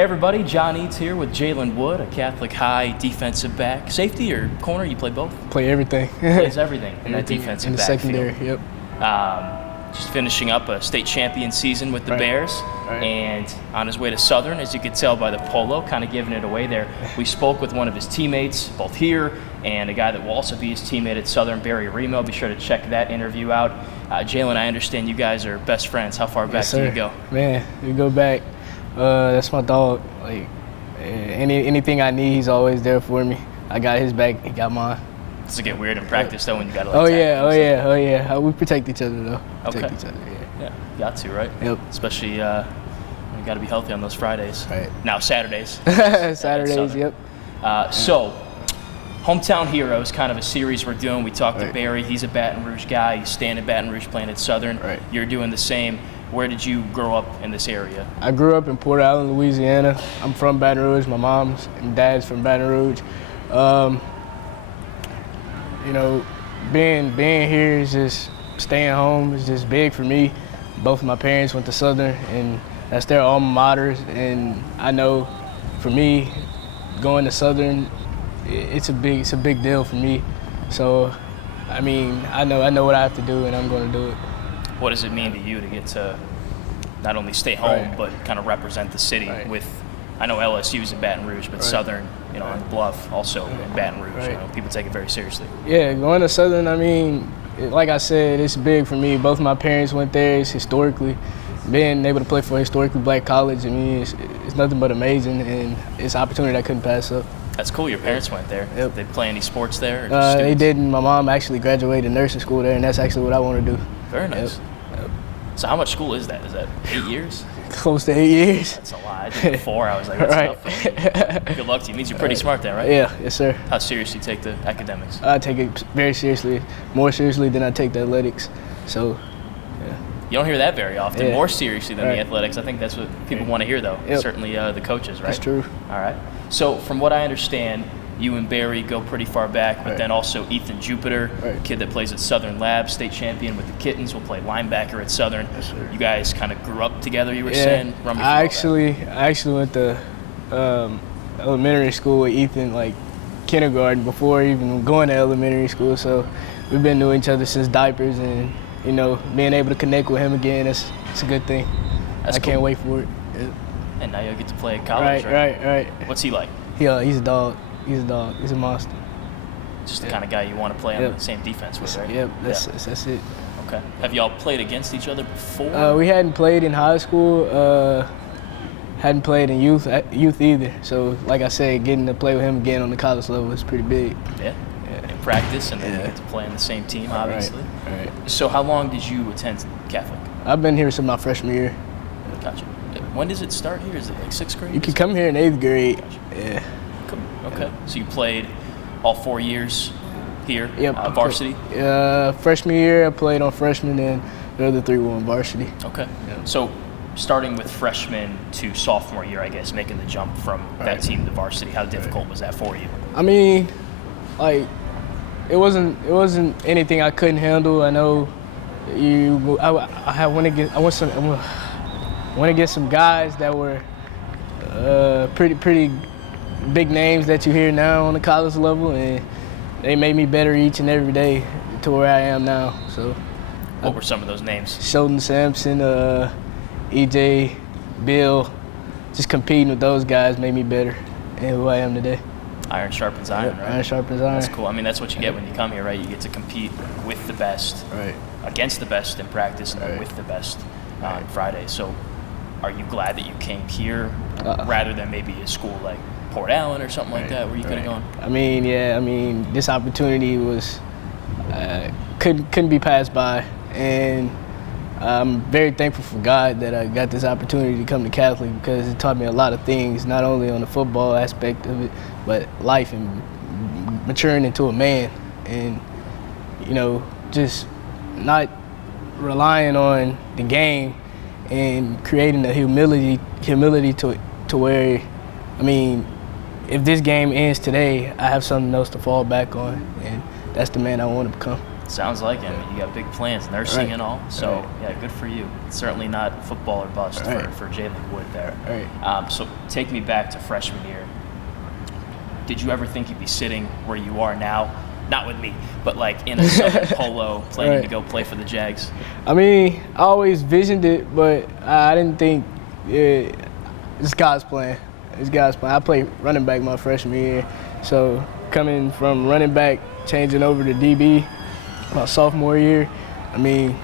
Hey everybody, John Eads here with Jaylon Wood, a Catholic high defensive back. Safety or corner, you play both? Play everything. Plays everything in that defensive in the backfield. secondary, yep. Just finishing up a state champion season with the Right. Bears, Right. and on his way to Southern, as you could tell by the polo, kind of giving it away there. We spoke with one of his teammates, both here, and a guy that will also be his teammate at Southern, Barry Remo. Be sure to check that interview out. Jaylon, I understand you guys are best friends. How far back Yes, do you go? Man, we go back. That's my dog. Like anything I need, he's always there for me. I got his back, he got mine. Does it get weird in practice though when you got to? Oh yeah. We protect each other though. Protect each other. Yeah, got to, right? Yep. Especially you got to be healthy on those Fridays. Right. Now Saturdays. Saturdays, yep. So, Hometown Heroes, kind of a series we're doing. We talked to Barry. He's a Baton Rouge guy. He's staying in Baton Rouge, playing at Southern. Right. You're doing the same. Where did you grow up in this area? I grew up in Port Allen, Louisiana. I'm from Baton Rouge. My mom's and dad's from Baton Rouge. You know, being here is just staying home is just big for me. Both of my parents went to Southern, and that's their alma maters. And I know, for me, going to Southern, it's a big deal for me. So, I mean, I know what I have to do, and I'm going to do it. What does it mean to you to get to not only stay home, Right. but kind of represent the city Right. with, I know LSU's in Baton Rouge, but Right. Southern, on the Bluff, also in Baton Rouge. Right. You know, people take it very seriously. Yeah, going to Southern, I mean, like I said, it's big for me. Both my parents went there. It's historically, being able to play for a historically black college, I mean, it's nothing but amazing, and it's an opportunity I couldn't pass up. That's cool. Your parents went there. Yep. Did they play any sports there? Or just They students? didn't. My mom actually graduated nursing school there, and that's actually what I want to do. Very nice. Yep. So how much school is that? Is that 8 years? Close to 8 years. That's a lot. I did 4. I was like, that's Right. tough. Good luck to you. It means you're pretty smart then, right? Yeah, yes, sir. How serious do you take the academics? I take it very seriously, more seriously than I take the athletics. So, yeah. You don't hear that very often. Yeah. More seriously than Right. the athletics. I think that's what people want to hear, though. Yep. Certainly the coaches, right? That's true. All right. So from what I understand, you and Barry go pretty far back, but Right. then also Ethan Jupiter, Right. kid that plays at Southern Lab, state champion with the Kittens, will play linebacker at Southern. Yes, sir. You guys kind of grew up together, you were Yeah, saying? Run me through all I that. actually went to elementary school with Ethan, like kindergarten, before even going to elementary school. So we've been knowing each other since diapers, and being able to connect with him again, it's a good thing. That's I can't cool. wait for it. Yeah. And now you'll get to play at college, Right. What's he like? He's a dog. He's a dog. He's a monster. Just the kind of guy you want to play on Yep. the same defense with, right? Yep, that's it. Okay. Have y'all played against each other before? We hadn't played in high school. Hadn't played in youth either. So, like I said, getting to play with him again on the college level is pretty big. Yeah. In practice, and then you Yeah. get to play on the same team, obviously. Right. So how long did you attend Catholic? I've been here since my freshman year. Gotcha. When does it start here? Is it like 6th grade? You can come here in 8th grade. Yeah. Cool. Okay. So you played all 4 years here, Yep. varsity? Freshman year, I played on freshman, and the other 3 were on varsity. Okay. Yeah. So starting with freshman to sophomore year, I guess, making the jump from that Right. team to varsity, how difficult was that for you? I mean, like, it wasn't anything I couldn't handle. I know I went against some guys that were pretty big names that you hear now on the college level, and they made me better each and every day to where I am now. So, What were some of those names? Sheldon Sampson, EJ, Bill, just competing with those guys made me better and who I am today. Iron sharpens iron, right? Iron sharpens iron. That's cool. I mean, that's what you get when you come here, right? You get to compete with the best, Right. against the best in practice, and then Right. with the best on Friday. So are you glad that you came here Uh-uh. rather than maybe a school like Port Allen or something like that where you could have gone? I mean, this opportunity was couldn't be passed by, and I'm very thankful for God that I got this opportunity to come to Catholic, because it taught me a lot of things, not only on the football aspect of it, but life and maturing into a man, and just not relying on the game and creating the humility to where, I mean, if this game ends today, I have something else to fall back on, and that's the man I want to become. Sounds like it. I mean, you got big plans, nursing Right. and all. So, Right. yeah, good for you. It's certainly not football or bust Right. for Jaylon Wood there. Right. So take me back to freshman year. Did you ever think you'd be sitting where you are now? Not with me, but like in a Southern polo, planning Right. to go play for the Jags? I mean, I always visioned it, but I didn't think it's God's plan. It's God's plan. I played running back my freshman year, so coming from running back, changing over to DB my sophomore year, I mean,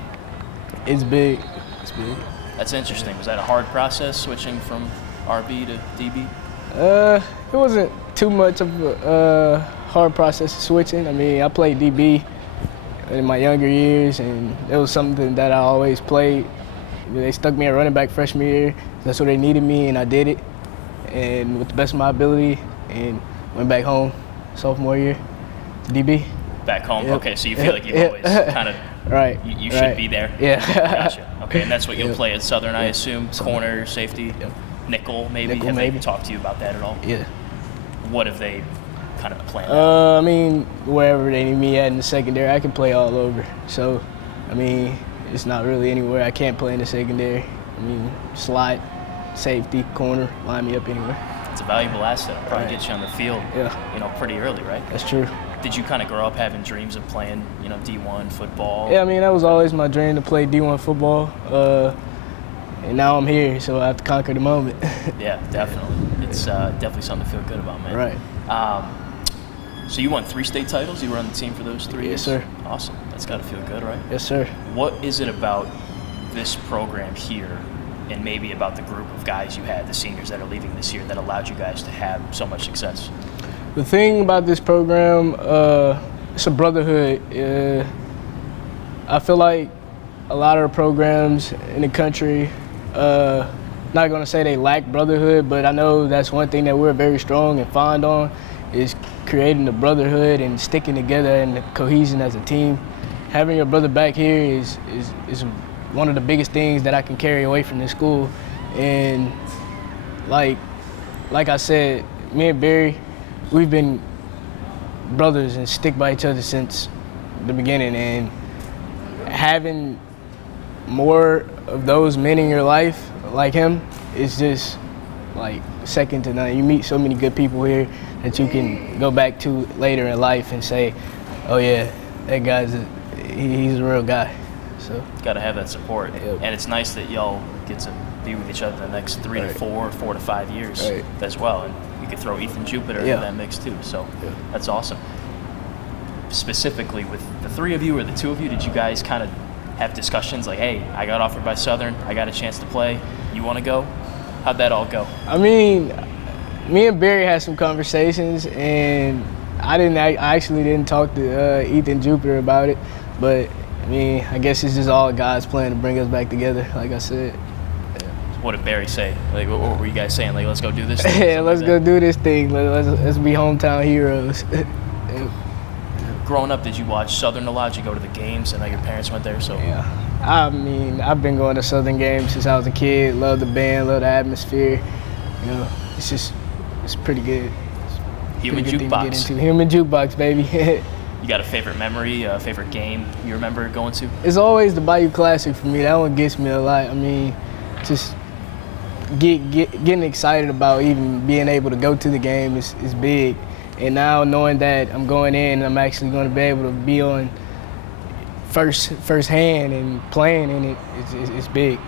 it's big. It's big. That's interesting. Was that a hard process switching from RB to DB? It wasn't too much of a hard process of switching. I mean, I played DB in my younger years, and it was something that I always played. They stuck me at running back freshman year. That's what they needed me, and I did it, and with the best of my ability, and went back home sophomore year to DB. Back home? Yep. Okay, so you feel like you've always kind of, Right. you right. should be there? Yeah. Gotcha. Okay, and that's what you'll Yep. play at Southern, I Yep. assume? Corner, safety, Yep. nickel, maybe? Nickel, Have maybe. they talked to you about that at all? Yeah. What have they kind of planned out? I mean, wherever they need me at in the secondary, I can play all over. So, I mean, it's not really anywhere I can't play in the secondary. I mean, slot, safety, corner, line me up anywhere. It's a valuable asset. It'll probably Right. get you on the field, Yeah. pretty early, right? That's true. Did you kind of grow up having dreams of playing, D1 football? Yeah, I mean, that was always my dream to play D1 football. And now I'm here, so I have to conquer the moment. Yeah, definitely. It's definitely something to feel good about, man. Right. So you won 3 state titles. You were on the team for those 3 years? Yes, sir. Awesome. That's got to feel good, right? Yes, sir. What is it about this program here and maybe about the group of guys you had, the seniors that are leaving this year, that allowed you guys to have so much success? The thing about this program, it's a brotherhood. I feel like a lot of the programs in the country, not going to say they lack brotherhood, but I know that's one thing that we're very strong and fond on, is creating the brotherhood and sticking together and the cohesion as a team. Having your brother back here is one of the biggest things that I can carry away from this school. And like I said, me and Barry, we've been brothers and stick by each other since the beginning. And having more of those men in your life like him is just like second to none. You meet so many good people here that you can go back to later in life and say, oh yeah, that guy's he's a real guy. So Got to have that support. Yep. And it's nice that y'all get to be with each other the next 3 to Right. 4 to 5 years Right. as well. And you could throw Ethan Jupiter Yeah. in that mix too. So Yeah. that's awesome. Specifically with the 3 of you or the 2 of you, did you guys kind of have discussions like, hey, I got offered by Southern, I got a chance to play, you want to go? How'd that all go? I mean, me and Barry had some conversations, and I actually didn't talk to Ethan Jupiter about it, but I mean, I guess it's just all God's plan to bring us back together, like I said. What did Barry say? Like, what were you guys saying? Like, let's go do this thing? Yeah, Something let's like go that? do this thing. Let's be hometown heroes. Growing up, did you watch Southern a lot? Did you go to the games? I know your parents went there, so. Yeah. I mean, I've been going to Southern games since I was a kid. Love the band, love the atmosphere. You know, it's pretty good. Human Pretty good thing to get jukebox. into. Human jukebox, baby. You got a favorite memory, a favorite game you remember going to? It's always the Bayou Classic for me. That one gets me a lot. I mean, just getting excited about even being able to go to the game is big. And now knowing that I'm going in, I'm actually going to be able to be on first hand and playing in it, it's big.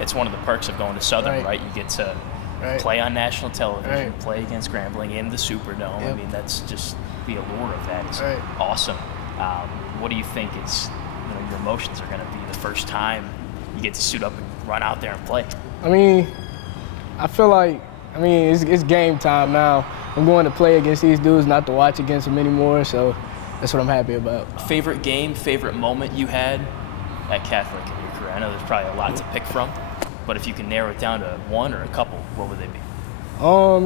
It's one of the perks of going to Southern, Right. right? You get to Right. play on national television, Right. play against Grambling in the Superdome. I Yep. mean, that's just the allure of that is Right. awesome. What do you think your emotions are going to be the first time you get to suit up and run out there and play? I mean, I feel like, it's game time now. I'm going to play against these dudes, not to watch against them anymore, so that's what I'm happy about. Favorite game, favorite moment you had at Catholic in your career? I know there's probably a lot to pick from, but if you can narrow it down to one or a couple, what would they be?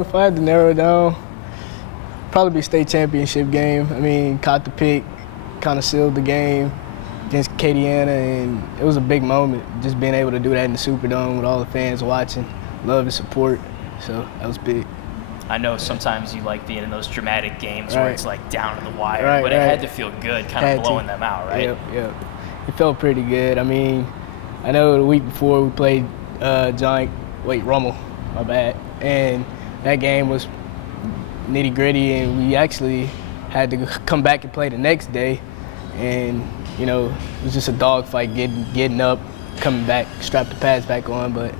If I had to narrow it down, probably be state championship game. I mean, caught the pick, kind of sealed the game against Acadiana, and it was a big moment, just being able to do that in the Superdome with all the fans watching, love and support. So that was big. I know sometimes you like being in those dramatic games where it's like down to the wire, but it had to feel good kind of blowing them out, right? Yep. It felt pretty good. I mean, I know the week before we played Rummel, my bad, and that game was nitty gritty, and we actually had to come back and play the next day, and you know, it was just a dogfight, getting up, coming back, strap the pads back on, but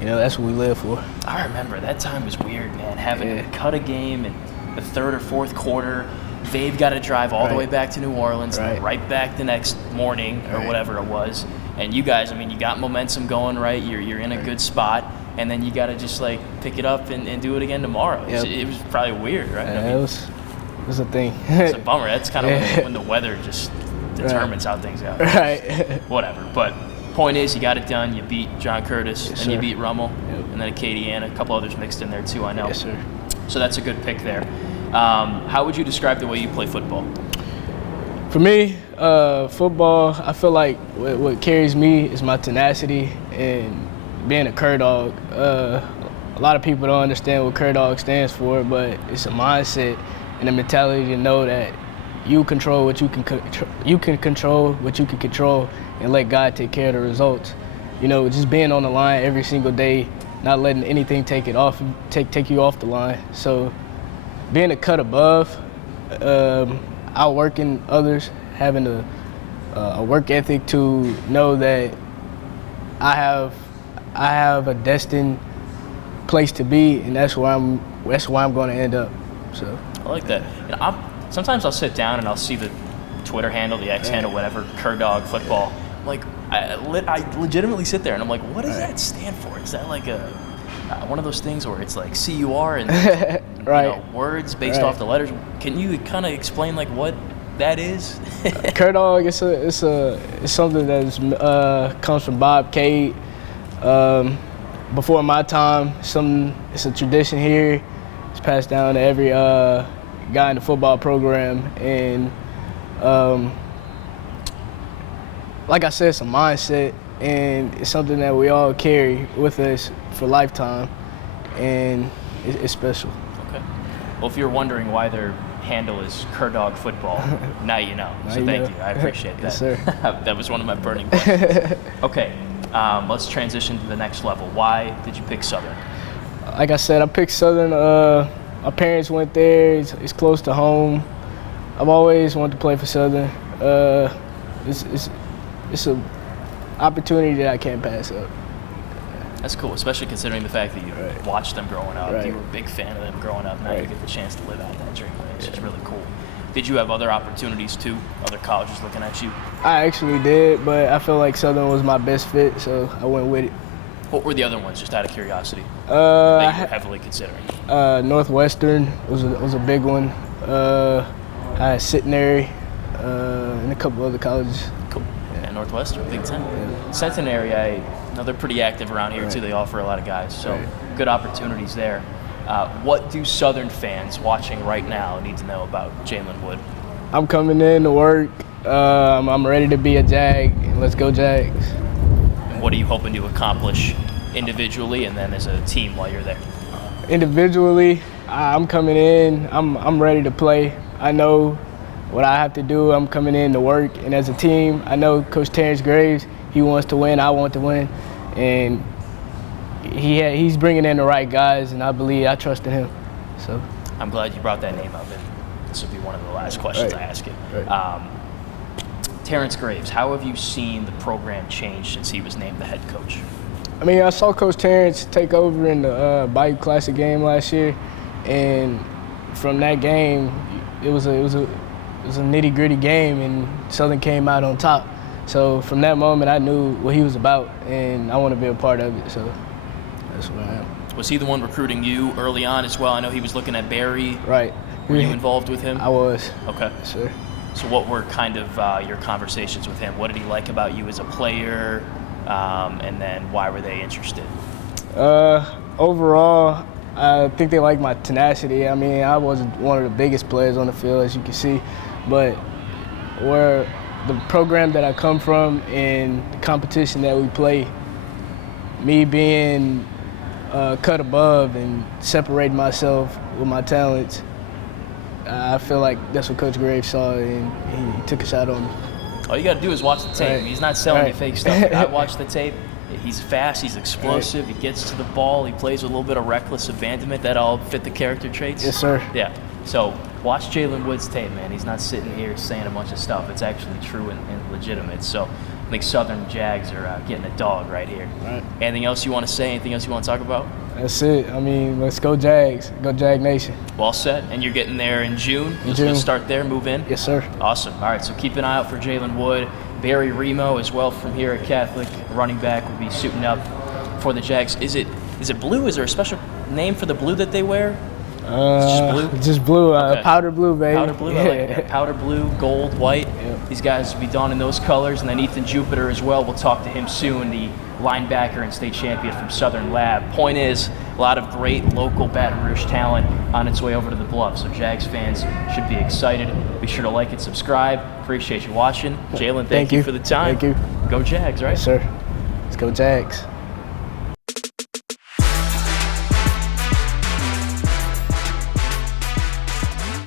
you know, that's what we live for. I remember that time was weird, man, having to cut a game in the third or fourth quarter. They've got to drive all the way back to New Orleans, and then right back the next morning or whatever it was. And you guys, I mean, you got momentum going, right? You're in a good spot, and then you got to just like pick it up and do it again tomorrow. Yep. It was probably weird, right? Yeah, it was a thing. It's a bummer. That's kind of when the weather just determines how things go. Right. Whatever. But point is, you got it done. You beat John Curtis, and you beat Rummel, and then Acadiana, a couple others mixed in there too, I know. Yes, sir. So that's a good pick there. How would you describe the way you play football? For me, football, I feel like what carries me is my tenacity and being a Cur Dog. A lot of people don't understand what Cur Dog stands for, but it's a mindset and a mentality to know that you control what you can control what you can control, and let God take care of the results. You know, just being on the line every single day, not letting anything take you off the line. So being a cut above, outworking others, having a work ethic to know that I have a destined place to be, and that's where I'm going to end up. So I like that. You know, sometimes I'll sit down and I'll see the Twitter handle, the X handle, whatever, Cur Dog Football. Like, I legitimately sit there and I'm like, what does that stand for? Is that like one of those things where it's like CUR and you know, words based off the letters? Can you kind of explain like what that is? Cur Dog, it's something that comes from Bob Cade. Before my time, it's a tradition here. It's passed down to every guy in the football program, and like I said, it's a mindset, and it's something that we all carry with us for lifetime, and it's special. Okay. Well, if you're wondering why their handle is Cur Dog Football, now you know. So thank you. I appreciate that. Yes, sir. That was one of my burning questions. Okay. Let's transition to the next level. Why did you pick Southern? Like I said, I picked Southern. My parents went there. It's close to home. I've always wanted to play for Southern. It's an opportunity that I can't pass up. That's cool, especially considering the fact that you watched them growing up. You were a big fan of them growing up. Now you get the chance to live out that dream, which is really cool. Did you have other opportunities too? Other colleges looking at you? I actually did, but I felt like Southern was my best fit, so I went with it. What were the other ones, just out of curiosity, that you were heavily considering? Northwestern was a big one. I had Centenary and a couple other colleges. Cool. Yeah, Northwestern, Big Ten. Yeah. Centenary, they're pretty active around here too. They offer a lot of guys, so good opportunities there. What do Southern fans watching right now need to know about Jaylon Wood? I'm coming in to work. I'm ready to be a Jag, and let's go Jags. And what are you hoping to accomplish individually and then as a team while you're there? Individually, I'm coming in. I'm ready to play. I know what I have to do. I'm coming in to work, and as a team, I know Coach Terrence Graves. He wants to win. I want to win, and he's bringing in the right guys, and I trust in him. So I'm glad you brought that name up, and this will be one of the last questions I ask you. Terrence Graves, how have you seen the program change since he was named the head coach? I mean, I saw Coach Terrence take over in the Bayou Classic game last year, and from that game, it was a nitty-gritty game, and Southern came out on top. So from that moment, I knew what he was about, and I want to be a part of it. So that's where I am. Was he the one recruiting you early on as well? I know he was looking at Barry. Right. Were you involved with him? I was. Okay. Yes, sir. So what were kind of your conversations with him? What did he like about you as a player? And then why were they interested? Overall, I think they like my tenacity. I mean, I wasn't one of the biggest players on the field, as you can see, but where the program that I come from and the competition that we play, me being cut above and separating myself with my talents. I feel like that's what Coach Graves saw, and he took a shot on me. All you got to do is watch the tape. Right. He's not selling you Right. fake stuff. I watched the tape. He's fast. He's explosive. He gets to the ball. He plays with a little bit of reckless abandonment. That all fit the character traits. Yes, sir. Yeah. So watch Jaylon Wood's tape, man. He's not sitting here saying a bunch of stuff. It's actually true and legitimate. So I think Southern Jags are getting a dog right here. Right. Anything else you want to say? Anything else you want to talk about? That's it. I mean, let's go Jags. Go Jag Nation. Well said. And you're getting there in June. You'll June. start there, move in. Yes, sir. Awesome. All right, so keep an eye out for Jaylon Wood. Barry Remo as well from here at Catholic. Running back will be suiting up for the Jags. Is it blue? Is there a special name for the blue that they wear? It's just blue? Just blue. Okay. Powder blue, baby. Powder blue, I like that. Powder blue, gold, white. Yep. These guys will be donning those colors. And then Ethan Jupiter as well. We'll talk to him soon, the linebacker and state champion from Southern Lab. Point is, a lot of great local Baton Rouge talent on its way over to the Bluff. So Jags fans should be excited. Be sure to like and subscribe. Appreciate you watching. Jalen, thank you for the time. Thank you. Go Jags, right? Yes, sir. Let's go Jags.